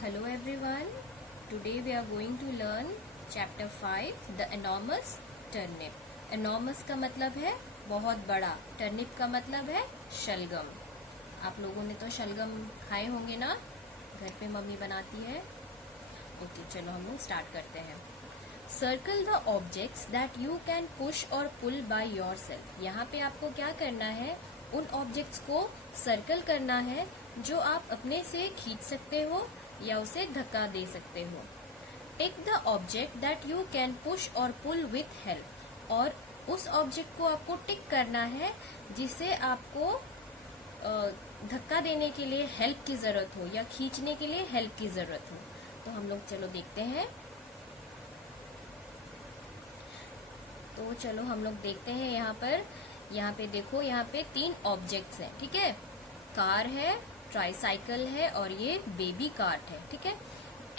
Hello everyone. Today we are going to learn chapter 5 the enormous turnip. enormous का मतलब है बहुत बड़ा, turnip का मतलब है शलगम. आप लोगों ने तो शलगम खाए होंगे ना, घर पे मम्मी बनाती है. ओके, चलो हम लोग स्टार्ट करते हैं. Circle the objects that you can push और पुल बाय योरसेल्फ. यहाँ पे आपको क्या करना है, उन ऑब्जेक्ट्स को सर्कल करना है जो आप अपने से खींच सकते हो या उसे धक्का दे सकते हो. Take the object that you can push और पुल विथ हेल्प. और उस ऑब्जेक्ट को आपको टिक करना है जिसे आपको धक्का देने के लिए हेल्प की जरूरत हो या खींचने के लिए हेल्प की जरूरत हो. तो हम लोग चलो देखते हैं. तो चलो हम लोग देखते हैं. यहाँ पे देखो, यहाँ पे 3 ऑब्जेक्ट्स हैं. ठीक है, कार है, ट्राईसाइकिल है और ये बेबी कार्ट है. ठीक है,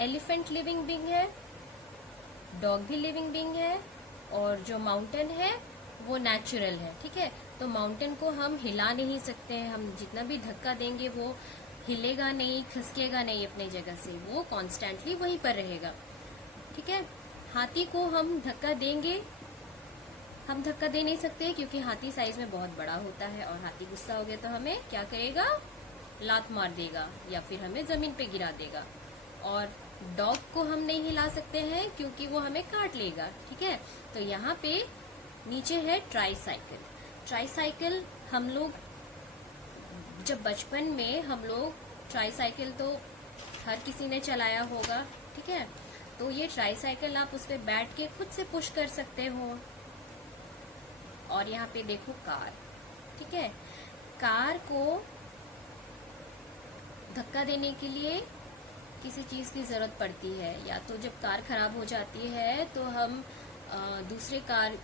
एलिफेंट लिविंग बीइंग है, डॉग भी लिविंग बीइंग है और जो माउंटेन है वो नेचुरल है. ठीक है, तो माउंटेन को हम हिला नहीं सकते हैं. हम जितना भी धक्का देंगे वो हिलेगा नहीं, खसकेगा नहीं अपने जगह से, वो कॉन्स्टेंटली वहीं पर रहेगा. ठीक है, हाथी को हम धक्का दे नहीं सकते क्योंकि हाथी साइज में बहुत बड़ा होता है और हाथी गुस्सा हो गया तो हमें क्या करेगा, लात मार देगा या फिर हमें जमीन पे गिरा देगा. और डॉग को हम नहीं हिला सकते हैं क्योंकि वो हमें काट लेगा. ठीक है, तो यहाँ पे नीचे है ट्राईसाइकिल. ट्राईसाइकिल हम लोग जब बचपन में हम लोग ट्राईसाइकिल तो हर किसी ने चलाया होगा. ठीक है, तो ये ट्राईसाइकिल आप उस पर बैठ के खुद से पुश कर सकते हो. और यहाँ पे देखो कार. ठीक है, कार को धक्का देने के लिए किसी चीज की जरूरत पड़ती है. या तो जब कार खराब हो जाती है तो हम दूसरे कार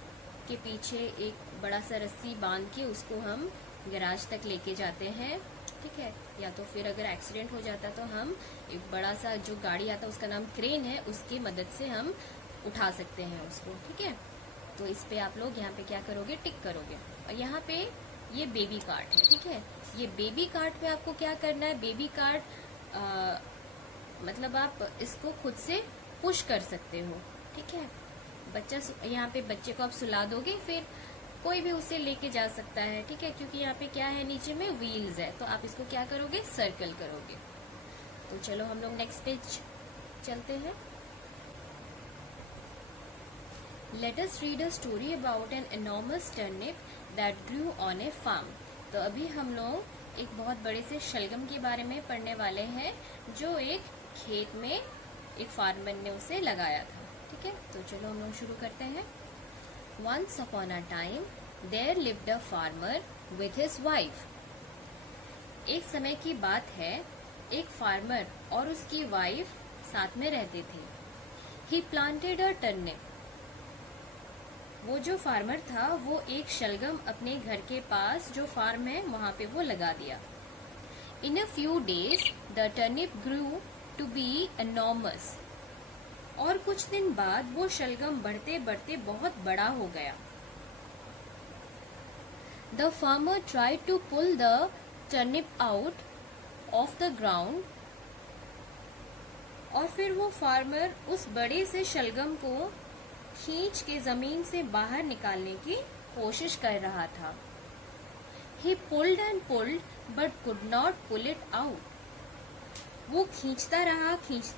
के पीछे एक बड़ा सा रस्सी बांध के उसको हम गैराज तक लेके जाते हैं. ठीक है, या तो फिर अगर एक्सीडेंट हो जाता तो हम एक बड़ा सा जो गाड़ी आता है उसका नाम क्रेन है, उसकी मदद से हम उठा सकते हैं उसको. ठीक है, तो इस पे आप लोग यहाँ पे क्या करोगे, टिक करोगे. और यहाँ पे ये बेबी कार्ट है. ठीक है, ये बेबी कार्ट में आपको क्या करना है, बेबी कार्ट मतलब आप इसको खुद से पुश कर सकते हो. ठीक है, बच्चा यहाँ पे बच्चे को आप सुला दोगे, फिर कोई भी उसे लेके जा सकता है. ठीक है, क्योंकि यहाँ पे क्या है, नीचे में व्हील्स है, तो आप इसको क्या करोगे, सर्कल करोगे. तो चलो हम लोग नेक्स्ट पेज चलते हैं. Let us read a story about an enormous turnip that grew on a farm. तो अभी हम लोग एक बहुत बड़े से शलगम के बारे में पढ़ने वाले हैं जो एक खेत में एक फार्मर ने उसे लगाया था. ठीक है, तो चलो हम लोग शुरू करते हैं. Once upon a time there lived a farmer with his wife. एक समय की बात है, एक फार्मर और उसकी वाइफ साथ में रहते थे. He planted a turnip. वो जो फार्मर था वो एक शलगम अपने घर के पास जो फार्म है वहां पे वो लगा दिया. In a few days the turnip grew to be enormous. और कुछ दिन बाद वो शलगम बढ़ते बढ़ते बहुत बड़ा हो गया. The farmer tried to pull the turnip out of the ground. और फिर वो फार्मर उस बड़े से शलगम को खींच के जमीन से बाहर निकालने की कोशिश कर रहा था. He pulled and pulled but could not pull it out. वो खींचता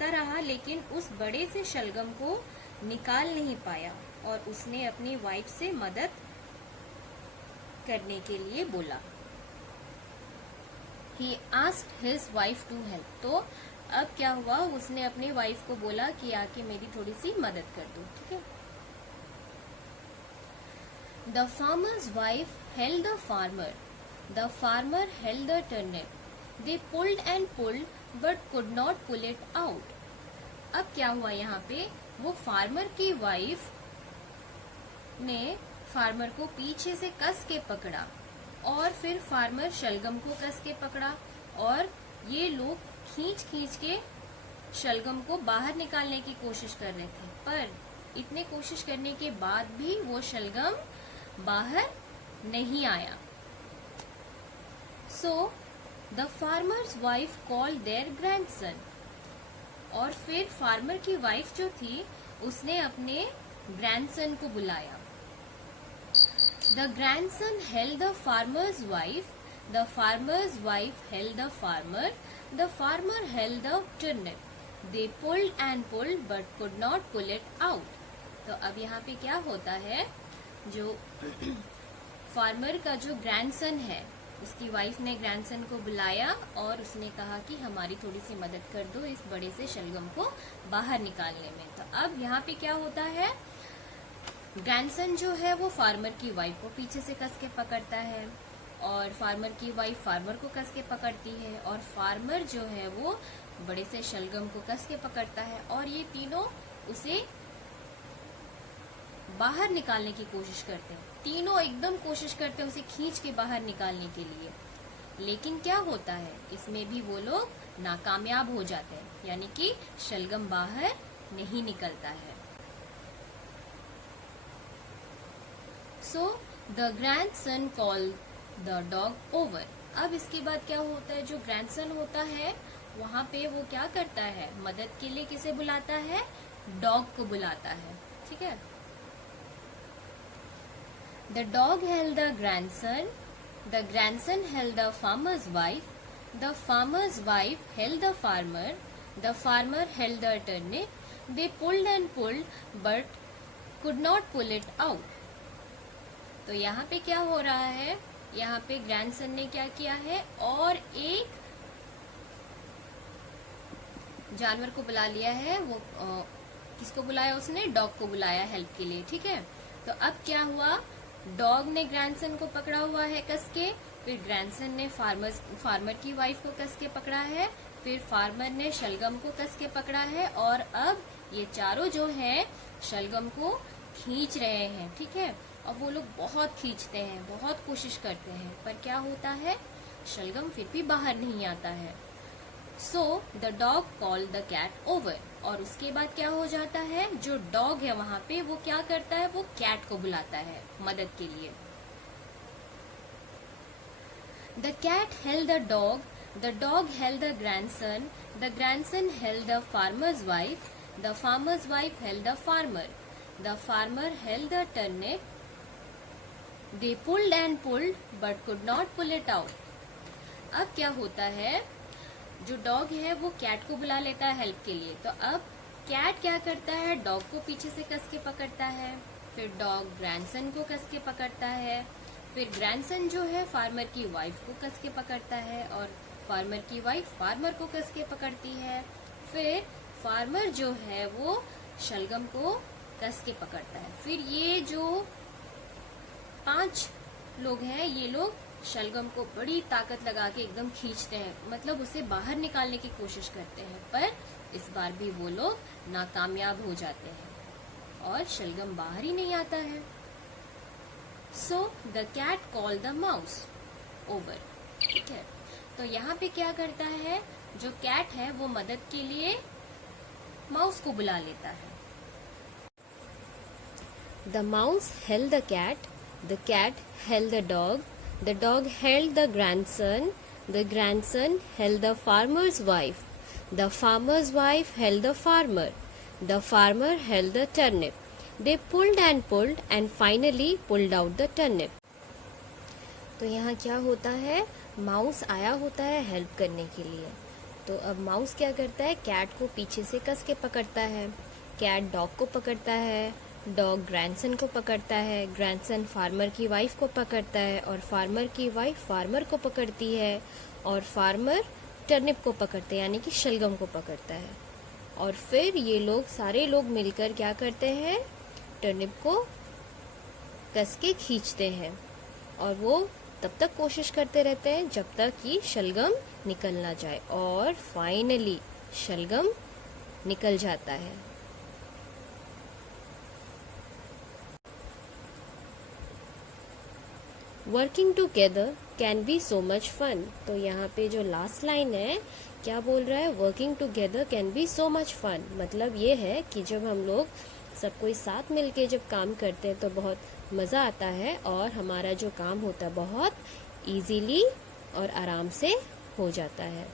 रहा लेकिन उस बड़े से शलगम को निकाल नहीं पाया और उसने अपनी वाइफ से मदद करने के लिए बोला. He asked his wife to help. तो अब क्या हुआ, उसने अपनी वाइफ को बोला कि आके मेरी थोड़ी सी मदद कर दो. ठीक है, The farmer's wife held the farmer. The farmer held the turnip. They pulled and pulled but could not pull it out. अब क्या हुआ, यहाँ पे वो फार्मर की वाइफ ने फार्मर को पीछे से कस के पकड़ा और फिर फार्मर शलगम को कस के पकड़ा और ये लोग खींच के शलगम को बाहर निकालने की कोशिश कर रहे थे. पर इतने कोशिश करने के बाद भी वो शलगम बाहर नहीं आया. So the farmer's wife called their grandson. और फिर फार्मर की वाइफ जो थी उसने अपने ग्रैंडसन को बुलाया। The grandson held the farmer's wife, the farmer's wife held the farmer held the turnip. They pulled and pulled but could not pull it out. तो अब यहाँ पे क्या होता है, जो फार्मर का जो ग्रैंडसन है उसकी वाइफ ने ग्रैंडसन को बुलाया और उसने कहा कि हमारी थोड़ी सी मदद कर दो इस बड़े से शलगम को बाहर निकालने में। तो अब यहाँ पे क्या होता है, ग्रैंडसन जो है वो फार्मर की वाइफ को पीछे से कस के पकड़ता है और फार्मर की वाइफ फार्मर को कस के पकड़ती है और फार्मर जो है वो बड़े से शलगम को कस के पकड़ता है और ये तीनों उसे बाहर निकालने की कोशिश करते हैं। तीनों एकदम कोशिश करते हैं उसे खींच के बाहर निकालने के लिए, लेकिन क्या होता है, इसमें भी वो लोग नाकामयाब हो जाते हैं, यानी कि शलगम बाहर नहीं निकलता है। So the grandson called the dog over. अब इसके बाद क्या होता है, जो ग्रैंडसन होता है वहां पे वो क्या करता है, मदद के लिए किसे बुलाता है, डॉग को बुलाता है। ठीक है, The dog held the grandson held the farmer's wife, the farmer's wife held the farmer held the turnip. They pulled and pulled but could not pull it out. तो यहाँ पे क्या हो रहा है, यहाँ पे ग्रैंडसन ने क्या किया है और एक जानवर को बुला लिया है। वो किसको बुलाया, उसने डॉग को बुलाया हेल्प के लिए। ठीक है, तो अब क्या हुआ, डॉग ने ग्रैंडसन को पकड़ा हुआ है कस के, फिर ग्रैंडसन ने फार्मर की वाइफ को कस के पकड़ा है, फिर फार्मर ने शलगम को कस के पकड़ा है और अब ये चारों जो है शलगम को खींच रहे हैं। ठीक है, अब वो लोग बहुत खींचते हैं, बहुत कोशिश करते हैं, पर क्या होता है, शलगम फिर भी बाहर नहीं आता है। So the dog called the cat over. और उसके बाद क्या हो जाता है, जो डॉग है वहां पे वो क्या करता है, वो कैट को बुलाता है मदद के लिए। The cat held the dog held the grandson held the farmer's wife held the farmer held the turnip. They pulled and pulled but could not pull it out. अब क्या होता है, जो डॉग है वो कैट को बुला लेता है हेल्प के लिए। तो अब कैट क्या करता है, डॉग को पीछे से कस के पकड़ता है, फिर डॉग ग्रैंडसन को कस के पकड़ता है, फिर ग्रैंडसन जो है फार्मर की वाइफ को कस के पकड़ता है और फार्मर की वाइफ फार्मर को कस के पकड़ती है, फिर फार्मर जो है वो शलगम को कस के पकड़ता है। फिर ये जो 5 लोग हैं, ये लोग शलगम को बड़ी ताकत लगा के एकदम खींचते हैं, मतलब उसे बाहर निकालने की कोशिश करते हैं, पर इस बार भी वो लोग नाकामयाब हो जाते हैं और शलगम बाहर ही नहीं आता है। So the cat called the mouse over. ठीक है, तो यहाँ पे क्या करता है, जो कैट है वो मदद के लिए माउस को बुला लेता है। The mouse held the cat held the dog held the grandson held the farmer's wife held the farmer held the turnip. They pulled and finally pulled out the turnip. तो यहाँ क्या होता है, माउस आया होता है हेल्प करने के लिए। तो अब माउस क्या करता है, कैट को पीछे से कस के पकड़ता है, कैट डॉग को पकड़ता है, डॉग ग्रैंडसन को पकड़ता है, ग्रैंडसन फार्मर की वाइफ को पकड़ता है और फार्मर की वाइफ फार्मर को पकड़ती है और फार्मर टर्निप को पकड़ते हैं, यानी कि शलगम को पकड़ता है। और फिर ये लोग सारे लोग मिलकर क्या करते हैं, टर्निप को कस के खींचते हैं और वो तब तक कोशिश करते रहते हैं जब तक कि शलगम निकल ना जाए और फाइनली शलगम निकल जाता है। Working together can be so much fun. तो यहाँ पे जो लास्ट लाइन है क्या बोल रहा है, working together can be so much fun. मतलब ये है कि जब हम लोग सब कोई साथ मिलके जब काम करते हैं तो बहुत मज़ा आता है और हमारा जो काम होता है बहुत इजीली और आराम से हो जाता है।